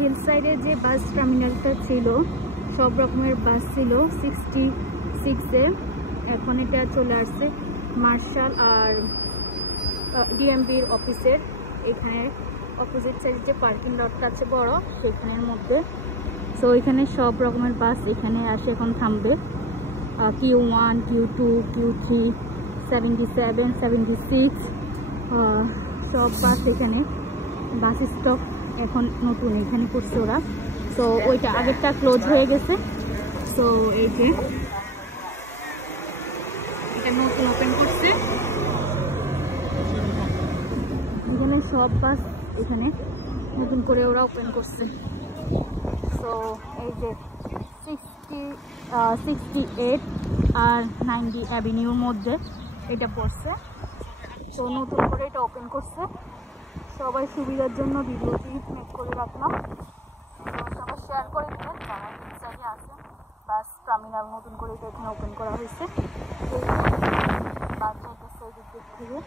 Hill সাইডে যে বাস টার্মিনালটা ছিল সব রকমের বাস ছিল 66-এ, এখন এটা চলে আসছে মার্শাল আর ডিএমবির অফিসের এখানে অপোজিট সাইডে যে পার্কিং লটটা আছে বড় সেখানের মধ্যে। সো এখানে সব রকমের বাস এখানে আসে, এখন থামবে। Q1, Q2, Q3, 77, 76 সব বাস এখানে। বাস স্টপ এখন নতুন এখানে করছে ওরা। তো ওইটা আগেরটা ক্লোজ হয়ে গেছে। তো এই যে এটা নতুন ওপেন করছে, এখানে সব বাস এখানে নতুন করে ওরা ওপেন করছে। তো এই যে 68 আর 90 অ্যাভিনিউর মধ্যে এটা পড়ছে। তো নতুন করে এটা ওপেন করছে, সবাই সুবিধার জন্য ভিডিওটি মেক করে রাখলাম। তো সবাই শেয়ার করে দেবেন যারা ইনসাইডে আছে। বাস টার্মিনাল নতুন করে এটা এখানে ওপেন করা হয়েছে, বাস যাইতেছে এই দিক থেকে।